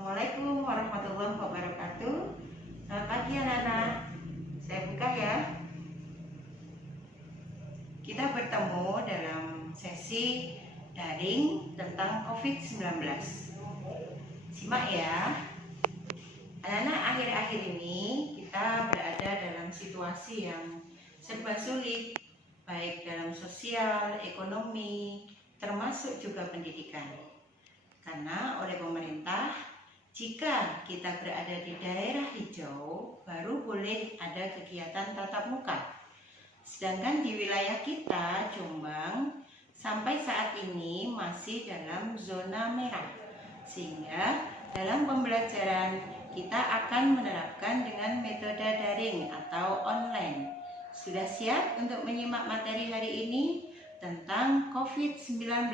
Assalamualaikum warahmatullahi wabarakatuh. Selamat pagi anak-anak. Saya buka ya. Kita bertemu dalam sesi daring tentang COVID-19. Simak ya. Anak-anak, akhir-akhir ini kita berada dalam situasi yang serba sulit, baik dalam sosial, ekonomi, termasuk juga pendidikan. Karena oleh pemerintah, jika kita berada di daerah hijau, baru boleh ada kegiatan tatap muka. Sedangkan di wilayah kita, Jombang, sampai saat ini masih dalam zona merah. Sehingga dalam pembelajaran kita akan menerapkan dengan metode daring atau online. Sudah siap untuk menyimak materi hari ini tentang COVID-19?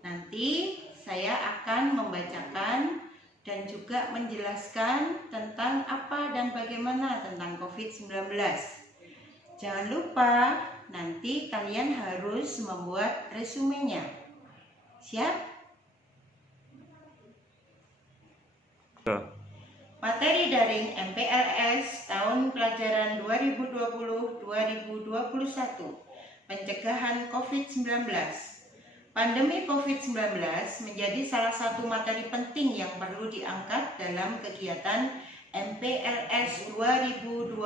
Nanti saya akan membacakan dan juga menjelaskan tentang apa dan bagaimana tentang COVID-19. Jangan lupa, nanti kalian harus membuat resumenya. Siap? Materi daring MPLS tahun pelajaran 2020-2021, pencegahan COVID-19. Pandemi COVID-19 menjadi salah satu materi penting yang perlu diangkat dalam kegiatan MPLS 2020.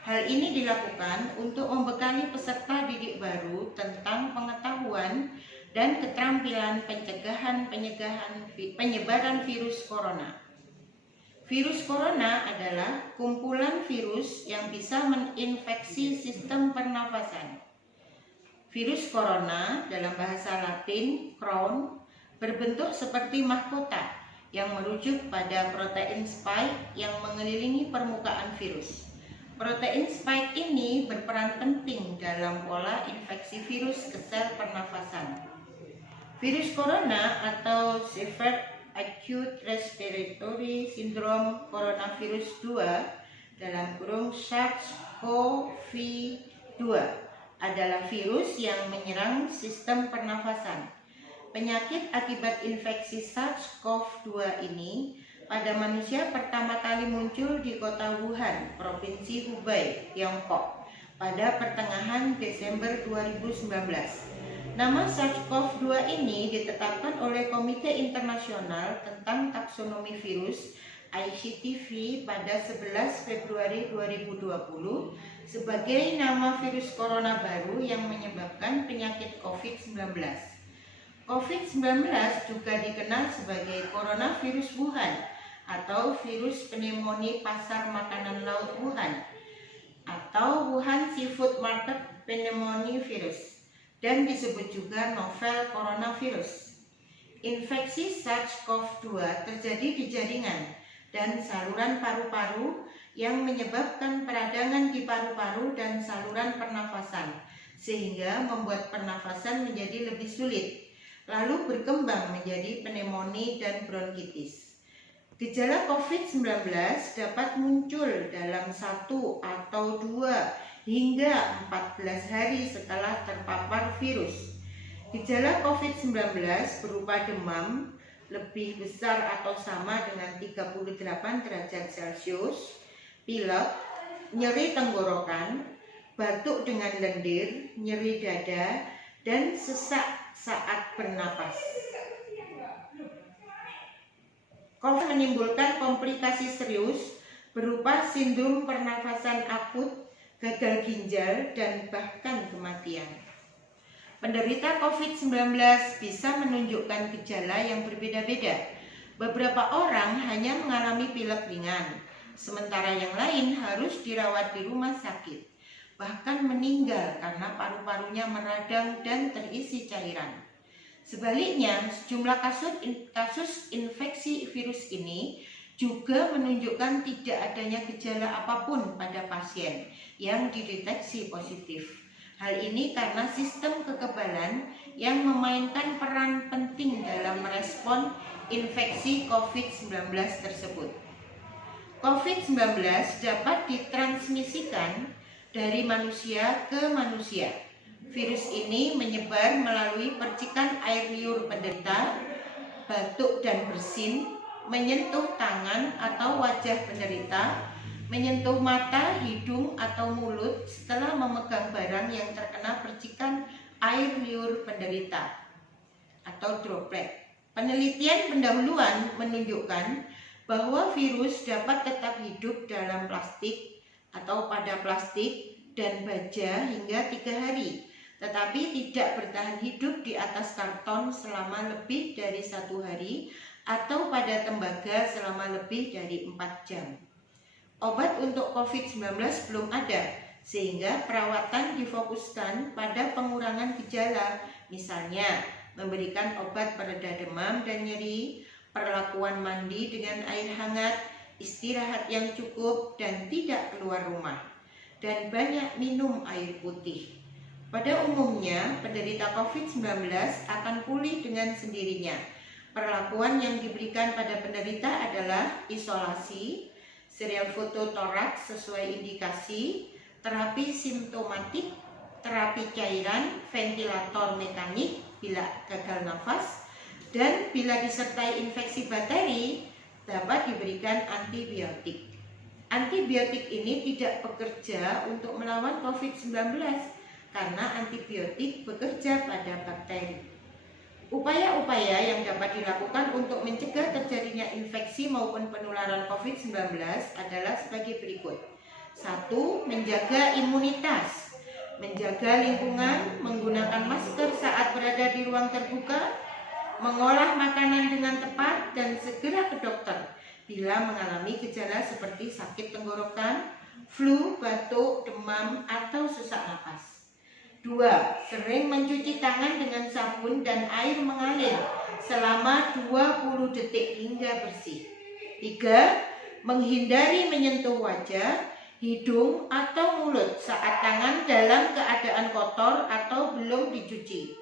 Hal ini dilakukan untuk membekali peserta didik baru tentang pengetahuan dan keterampilan pencegahan penyebaran virus corona. Virus corona adalah kumpulan virus yang bisa menginfeksi sistem pernafasan. Virus corona dalam bahasa Latin, crown, berbentuk seperti mahkota yang merujuk pada protein spike yang mengelilingi permukaan virus. Protein spike ini berperan penting dalam pola infeksi virus ke sel pernafasan. Virus corona atau Severe Acute Respiratory Syndrome Coronavirus 2 dalam kurung SARS-CoV-2 adalah virus yang menyerang sistem pernafasan. Penyakit akibat infeksi SARS-CoV-2 ini pada manusia pertama kali muncul di kota Wuhan, Provinsi Hubei, Tiongkok pada pertengahan Desember 2019. Nama SARS-CoV-2 ini ditetapkan oleh Komite Internasional tentang Taksonomi Virus ICTV pada 11 Februari 2020 sebagai nama virus corona baru yang menyebabkan penyakit COVID-19. COVID-19 juga dikenal sebagai coronavirus Wuhan atau virus pneumonia pasar makanan laut Wuhan atau Wuhan Seafood Market Pneumonia Virus dan disebut juga novel coronavirus. Infeksi SARS-CoV-2 terjadi di jaringan dan saluran paru-paru yang menyebabkan peradangan di paru-paru dan saluran pernafasan sehingga membuat pernafasan menjadi lebih sulit, lalu berkembang menjadi pneumonia dan bronkitis. Gejala COVID-19 dapat muncul dalam 1 atau 2 hingga 14 hari setelah terpapar virus. Gejala COVID-19 berupa demam lebih besar atau sama dengan 38 derajat Celcius, pilek, nyeri tenggorokan, batuk dengan lendir, nyeri dada, dan sesak saat bernapas. COVID menimbulkan komplikasi serius berupa sindrom pernafasan akut, gagal ginjal, dan bahkan kematian. Penderita COVID-19 bisa menunjukkan gejala yang berbeda-beda. Beberapa orang hanya mengalami pilek ringan, sementara yang lain harus dirawat di rumah sakit, bahkan meninggal karena paru-parunya meradang dan terisi cairan. Sebaliknya, sejumlah kasus infeksi virus ini juga menunjukkan tidak adanya gejala apapun pada pasien yang dideteksi positif. Hal ini karena sistem kekebalan yang memainkan peran penting dalam merespon infeksi COVID-19 tersebut. COVID-19 dapat ditransmisikan dari manusia ke manusia. Virus ini menyebar melalui percikan air liur penderita, batuk dan bersin, menyentuh tangan atau wajah penderita, menyentuh mata, hidung, atau mulut setelah memegang barang yang terkena percikan air liur penderita atau droplet. Penelitian pendahuluan menunjukkan bahwa virus dapat tetap hidup dalam plastik atau pada plastik dan baja hingga 3 hari, tetapi tidak bertahan hidup di atas karton selama lebih dari 1 hari atau pada tembaga selama lebih dari 4 jam. Obat untuk COVID-19 belum ada, sehingga perawatan difokuskan pada pengurangan gejala, misalnya memberikan obat pereda demam dan nyeri, perlakuan mandi dengan air hangat, istirahat yang cukup dan tidak keluar rumah, dan banyak minum air putih. Pada umumnya, penderita COVID-19 akan pulih dengan sendirinya. Perlakuan yang diberikan pada penderita adalah isolasi, serial foto toraks sesuai indikasi, terapi simptomatik, terapi cairan, ventilator mekanik bila gagal nafas, dan bila disertai infeksi bakteri dapat diberikan antibiotik. Antibiotik ini tidak bekerja untuk melawan COVID-19 karena antibiotik bekerja pada bakteri. Upaya-upaya yang dapat dilakukan untuk mencegah terjadinya infeksi maupun penularan COVID-19 adalah sebagai berikut. 1. Menjaga imunitas. Menjaga lingkungan, menggunakan masker saat berada di ruang terbuka, mengolah makanan dengan tepat, dan segera ke dokter bila mengalami gejala seperti sakit tenggorokan, flu, batuk, demam, atau sesak napas. 2. Sering mencuci tangan dengan sabun dan air mengalir selama 20 detik hingga bersih. 3. Menghindari menyentuh wajah, hidung, atau mulut saat tangan dalam keadaan kotor atau belum dicuci.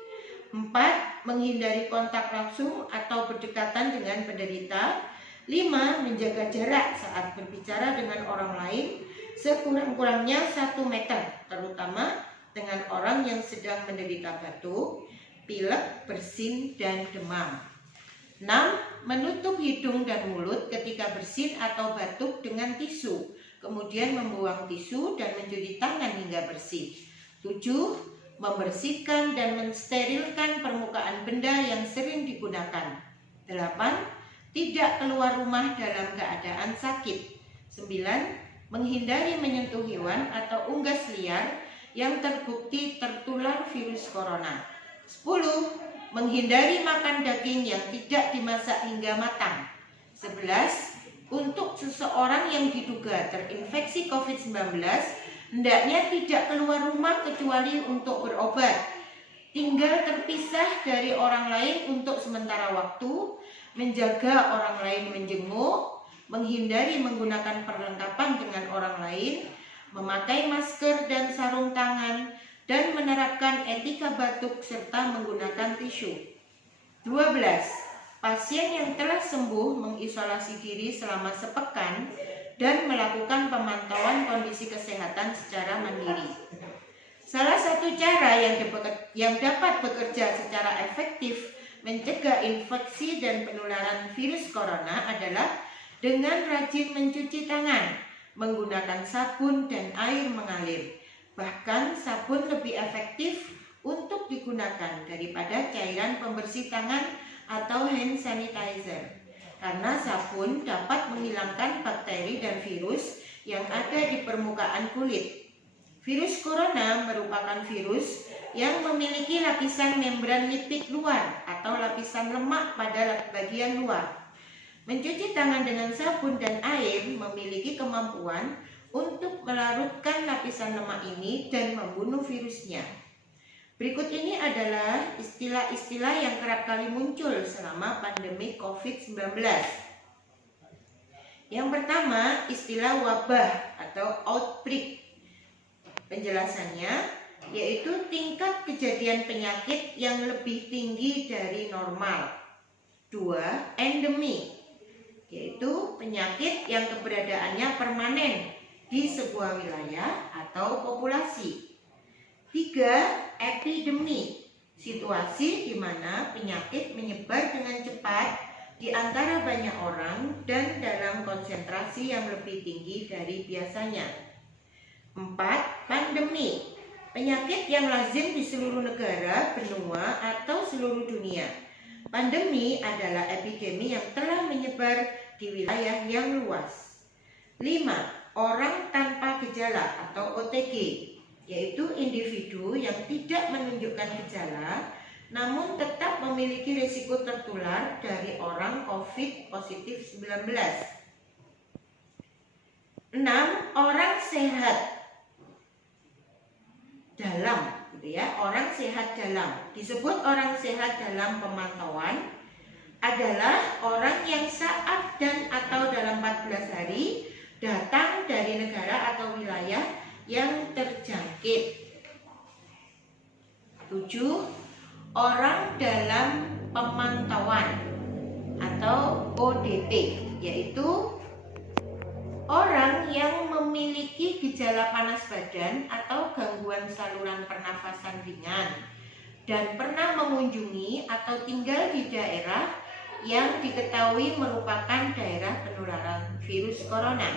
4. Menghindari kontak langsung atau berdekatan dengan penderita. 5. Menjaga jarak saat berbicara dengan orang lain sekurang-kurangnya 1 meter, terutama dengan orang yang sedang menderita batuk, pilek, bersin, dan demam. 6. Menutup hidung dan mulut ketika bersin atau batuk dengan tisu, kemudian membuang tisu dan mencuci tangan hingga bersih. 7. Membersihkan dan mensterilkan permukaan benda yang sering digunakan. 8. Tidak keluar rumah dalam keadaan sakit. 9. Menghindari menyentuh hewan atau unggas liar yang terbukti tertular virus corona. 10. Menghindari makan daging yang tidak dimasak hingga matang. 11. Untuk seseorang yang diduga terinfeksi COVID-19, hendaknya tidak keluar rumah kecuali untuk berobat. Tinggal terpisah dari orang lain untuk sementara waktu, menjaga orang lain menjenguk, menghindari menggunakan perlengkapan dengan orang lain, memakai masker dan sarung tangan, dan menerapkan etika batuk serta menggunakan tisu. 12. Pasien yang telah sembuh mengisolasi diri selama sepekan dan melakukan pemantauan kondisi kesehatan secara mandiri. Salah satu cara yang dapat bekerja secara efektif mencegah infeksi dan penularan virus corona adalah dengan rajin mencuci tangan, menggunakan sabun dan air mengalir. Bahkan sabun lebih efektif untuk digunakan daripada cairan pembersih tangan atau hand sanitizer, karena sabun dapat menghilangkan bakteri dan virus yang ada di permukaan kulit. Virus corona merupakan virus yang memiliki lapisan membran lipid luar atau lapisan lemak pada bagian luar. Mencuci tangan dengan sabun dan air memiliki kemampuan untuk melarutkan lapisan lemak ini dan membunuh virusnya. Berikut ini adalah istilah-istilah yang kerap kali muncul selama pandemi COVID-19. Yang pertama, istilah wabah atau outbreak. Penjelasannya yaitu tingkat kejadian penyakit yang lebih tinggi dari normal. 2. Endemi, yaitu penyakit yang keberadaannya permanen di sebuah wilayah atau populasi. 3. Epidemi, situasi di mana penyakit menyebar dengan cepat di antara banyak orang dan dalam konsentrasi yang lebih tinggi dari biasanya. 4. Pandemi. Penyakit yang lazim di seluruh negara, benua, atau seluruh dunia. Pandemi adalah epidemi yang telah menyebar di wilayah yang luas. 5. Orang tanpa gejala atau OTG, yaitu individu yang tidak menunjukkan gejala namun tetap memiliki risiko tertular dari orang COVID positif 19. 6. Orang sehat dalam, orang sehat dalam. Disebut orang sehat dalam pemantauan adalah orang yang saat dan atau dalam 14 hari datang dari negara atau wilayah yang terjangkit. 7. Orang dalam pemantauan atau ODP, yaitu orang yang memiliki gejala panas badan atau gangguan saluran pernafasan ringan dan pernah mengunjungi atau tinggal di daerah yang diketahui merupakan daerah penularan virus corona.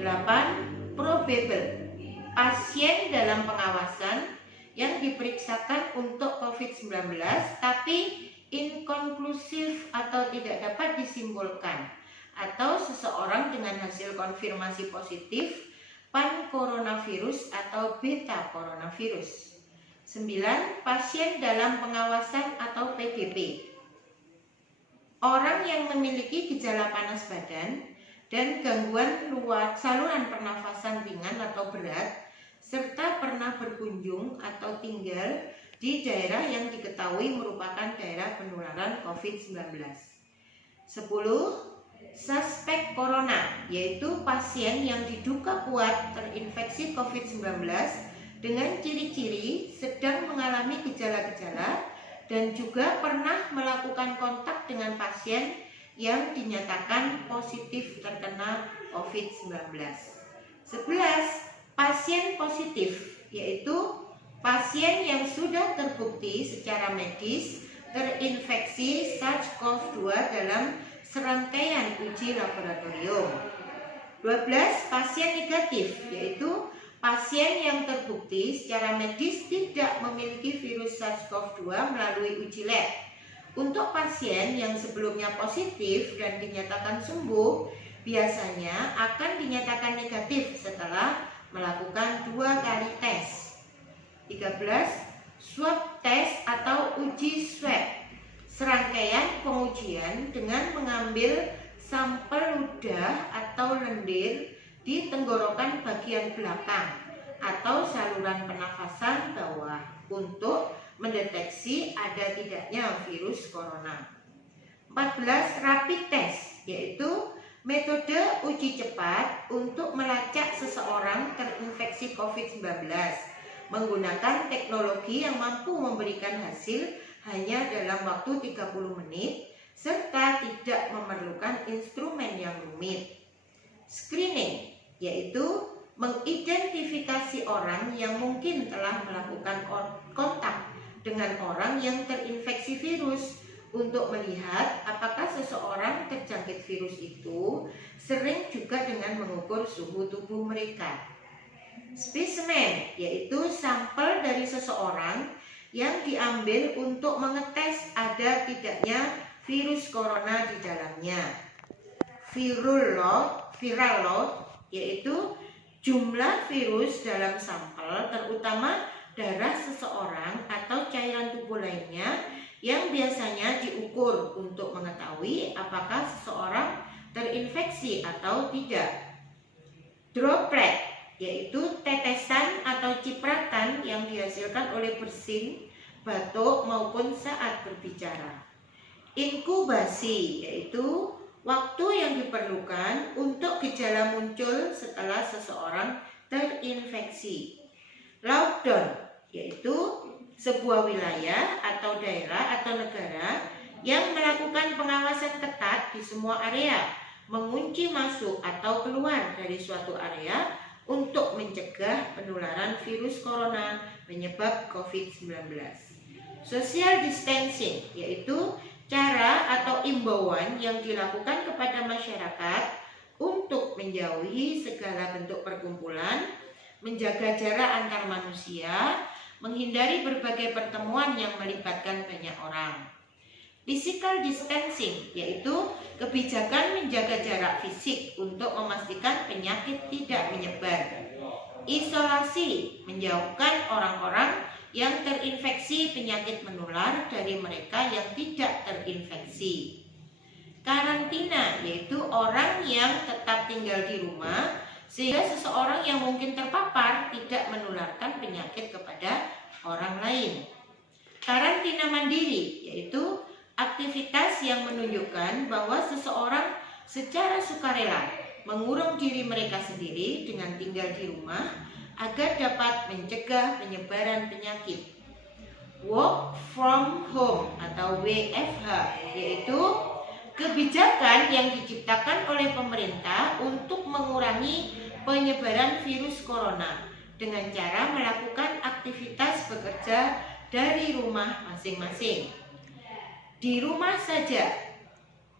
8. Probable, pasien dalam pengawasan yang diperiksakan untuk COVID-19 tapi inkonklusif atau tidak dapat disimbolkan, atau seseorang dengan hasil konfirmasi positif pan-coronavirus atau beta-coronavirus. 9. Pasien dalam pengawasan atau PDP, orang yang memiliki gejala panas badan dan gangguan saluran pernafasan ringan atau berat serta pernah berkunjung atau tinggal di daerah yang diketahui merupakan daerah penularan COVID-19. 10. Suspek corona, yaitu pasien yang diduga kuat terinfeksi COVID-19 dengan ciri-ciri sedang mengalami gejala-gejala dan juga pernah melakukan kontak dengan pasien yang dinyatakan positif terkena COVID-19. 11. Pasien positif, yaitu pasien yang sudah terbukti secara medis terinfeksi SARS-CoV-2 dalam serangkaian uji laboratorium. 12. Pasien negatif, yaitu pasien yang terbukti secara medis tidak memiliki virus SARS-CoV-2 melalui uji lab. Untuk pasien yang sebelumnya positif dan dinyatakan sembuh, biasanya akan dinyatakan negatif setelah melakukan 2 kali tes. 13. Swab test atau uji swab, serangkaian pengujian dengan mengambil sampel ludah atau lendir di tenggorokan bagian belakang atau saluran pernafasan bawah untuk mendeteksi ada tidaknya virus corona. 14. Rapid test, yaitu metode uji cepat untuk melacak seseorang terinfeksi COVID-19 menggunakan teknologi yang mampu memberikan hasil hanya dalam waktu 30 menit serta tidak memerlukan instrumen yang rumit. Screening, yaitu mengidentifikasi orang yang mungkin telah melakukan kontak dengan orang yang terinfeksi virus untuk melihat apakah seseorang terjangkit virus itu, sering juga dengan mengukur suhu tubuh mereka. Spesimen, yaitu sampel dari seseorang yang diambil untuk mengetes ada tidaknya virus corona di dalamnya. Viral load, yaitu jumlah virus dalam sampel, terutama darah seseorang atau cairan tubuh lainnya yang biasanya diukur untuk mengetahui apakah seseorang terinfeksi atau tidak. Droplet, yaitu tetesan atau cipratan yang dihasilkan oleh bersin, batuk maupun saat berbicara. Inkubasi, yaitu waktu yang diperlukan untuk gejala muncul setelah seseorang terinfeksi. Lockdown, yaitu sebuah wilayah atau daerah atau negara yang melakukan pengawasan ketat di semua area, mengunci masuk atau keluar dari suatu area untuk mencegah penularan virus corona penyebab COVID-19. Social distancing yaitu cara atau imbauan yang dilakukan kepada masyarakat untuk menjauhi segala bentuk perkumpulan, menjaga jarak antar manusia, menghindari berbagai pertemuan yang melibatkan banyak orang. Physical distancing yaitu kebijakan menjaga jarak fisik untuk memastikan penyakit tidak menyebar. Isolasi menjauhkan orang-orang yang terinfeksi penyakit menular dari mereka yang tidak terinfeksi. Karantina yaitu orang yang tetap tinggal di rumah sehingga seseorang yang mungkin terpapar tidak menularkan penyakit kepada orang lain. Karantina mandiri yaitu aktivitas yang menunjukkan bahwa seseorang secara sukarela mengurung diri mereka sendiri dengan tinggal di rumah agar dapat mencegah penyebaran penyakit. Work from home atau WFH yaitu kebijakan yang diciptakan oleh pemerintah untuk mengurangi penyebaran virus corona dengan cara melakukan aktivitas bekerja dari rumah masing-masing. Di rumah saja,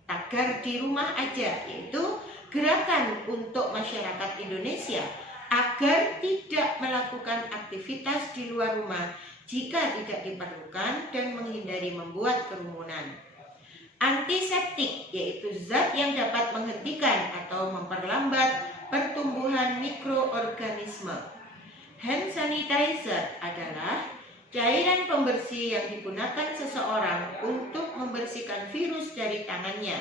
tagar di rumah aja, yaitu gerakan untuk masyarakat Indonesia agar tidak melakukan aktivitas di luar rumah jika tidak diperlukan dan menghindari membuat kerumunan. Antiseptik yaitu zat yang dapat menghentikan atau memperlambat pertumbuhan mikroorganisme. Hand sanitizer adalah cairan pembersih yang digunakan seseorang untuk membersihkan virus dari tangannya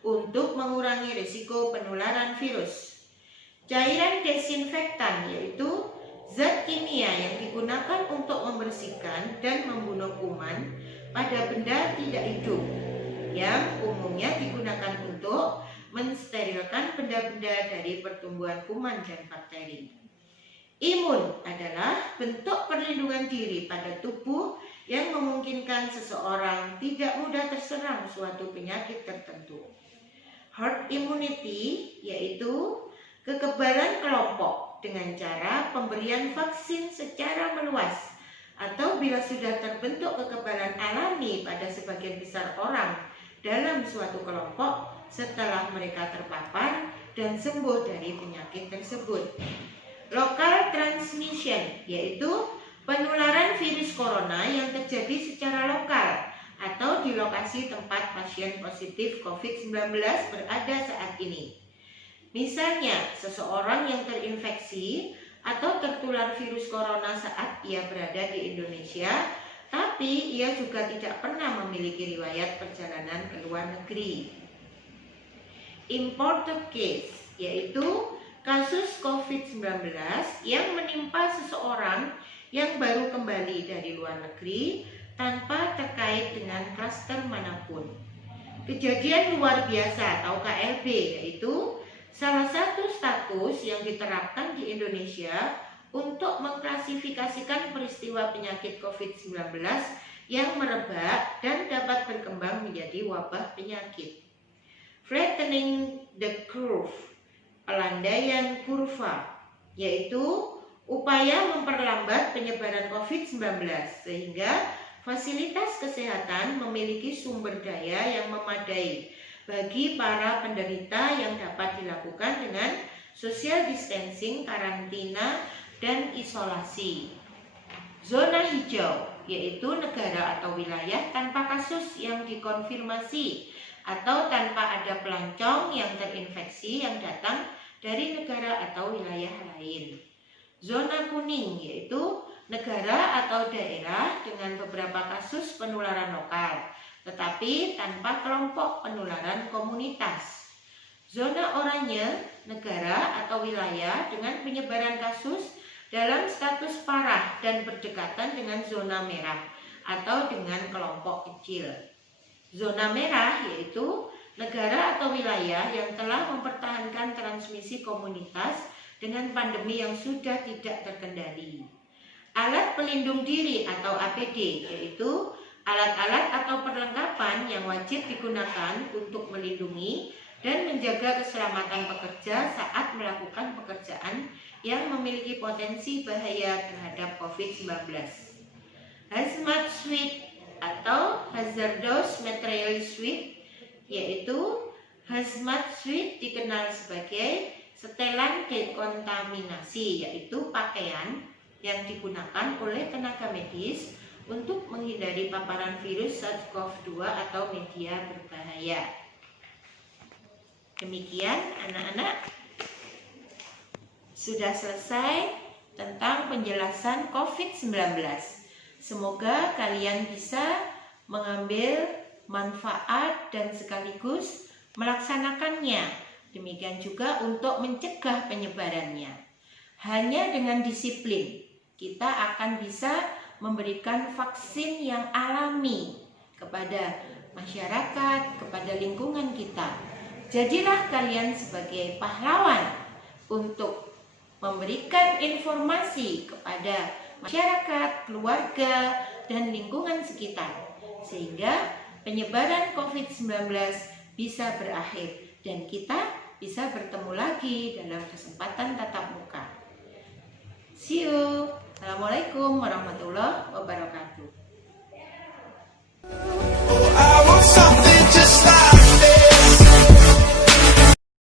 untuk mengurangi risiko penularan virus. Cairan desinfektan yaitu zat kimia yang digunakan untuk membersihkan dan membunuh kuman pada benda tidak hidup yang umumnya digunakan untuk mensterilkan benda-benda dari pertumbuhan kuman dan bakteri. Imun adalah bentuk perlindungan diri pada tubuh yang memungkinkan seseorang tidak mudah terserang suatu penyakit tertentu. Herd immunity yaitu kekebalan kelompok dengan cara pemberian vaksin secara meluas atau bila sudah terbentuk kekebalan alami pada sebagian besar orang dalam suatu kelompok setelah mereka terpapar dan sembuh dari penyakit tersebut. Local transmission yaitu penularan virus corona yang terjadi secara lokal atau di lokasi tempat pasien positif COVID-19 berada saat ini. Misalnya, seseorang yang terinfeksi atau tertular virus corona saat ia berada di Indonesia, tapi ia juga tidak pernah memiliki riwayat perjalanan ke luar negeri. Imported case yaitu kasus COVID-19 yang menimpa seseorang yang baru kembali dari luar negeri tanpa terkait dengan klaster manapun. Kejadian luar biasa atau KLB yaitu salah satu status yang diterapkan di Indonesia untuk mengklasifikasikan peristiwa penyakit COVID-19 yang merebak dan dapat berkembang menjadi wabah penyakit. Flattening the curve, pelandaian kurva, yaitu upaya memperlambat penyebaran COVID-19 sehingga fasilitas kesehatan memiliki sumber daya yang memadai bagi para penderita yang dapat dilakukan dengan social distancing, karantina, dan isolasi. Zona hijau yaitu negara atau wilayah tanpa kasus yang dikonfirmasi atau tanpa ada pelancong yang terinfeksi yang datang dari negara atau wilayah lain. Zona kuning yaitu negara atau daerah dengan beberapa kasus penularan lokal, tetapi tanpa kelompok penularan komunitas. Zona oranye, negara atau wilayah dengan penyebaran kasus dalam status parah dan berdekatan dengan zona merah atau dengan kelompok kecil. Zona merah yaitu negara atau wilayah yang telah mempertahankan transmisi komunitas dengan pandemi yang sudah tidak terkendali. Alat pelindung diri atau APD yaitu alat-alat atau perlengkapan yang wajib digunakan untuk melindungi dan menjaga keselamatan pekerja saat melakukan pekerjaan yang memiliki potensi bahaya terhadap COVID-19. Hazmat suit atau hazardous material suite, yaitu hazmat suite dikenal sebagai setelan dekontaminasi, yaitu pakaian yang digunakan oleh tenaga medis untuk menghindari paparan virus SARS-CoV-2 atau media berbahaya. Demikian anak-anak, sudah selesai tentang penjelasan COVID-19. Semoga kalian bisa mengambil manfaat dan sekaligus melaksanakannya. Demikian juga untuk mencegah penyebarannya. Hanya dengan disiplin kita akan bisa memberikan vaksin yang alami kepada masyarakat, kepada lingkungan kita. Jadilah kalian sebagai pahlawan untuk memberikan informasi kepada masyarakat, keluarga, dan lingkungan sekitar, sehingga penyebaran COVID-19 bisa berakhir dan kita bisa bertemu lagi dalam kesempatan tatap muka. See you. Assalamualaikum warahmatullahi wabarakatuh.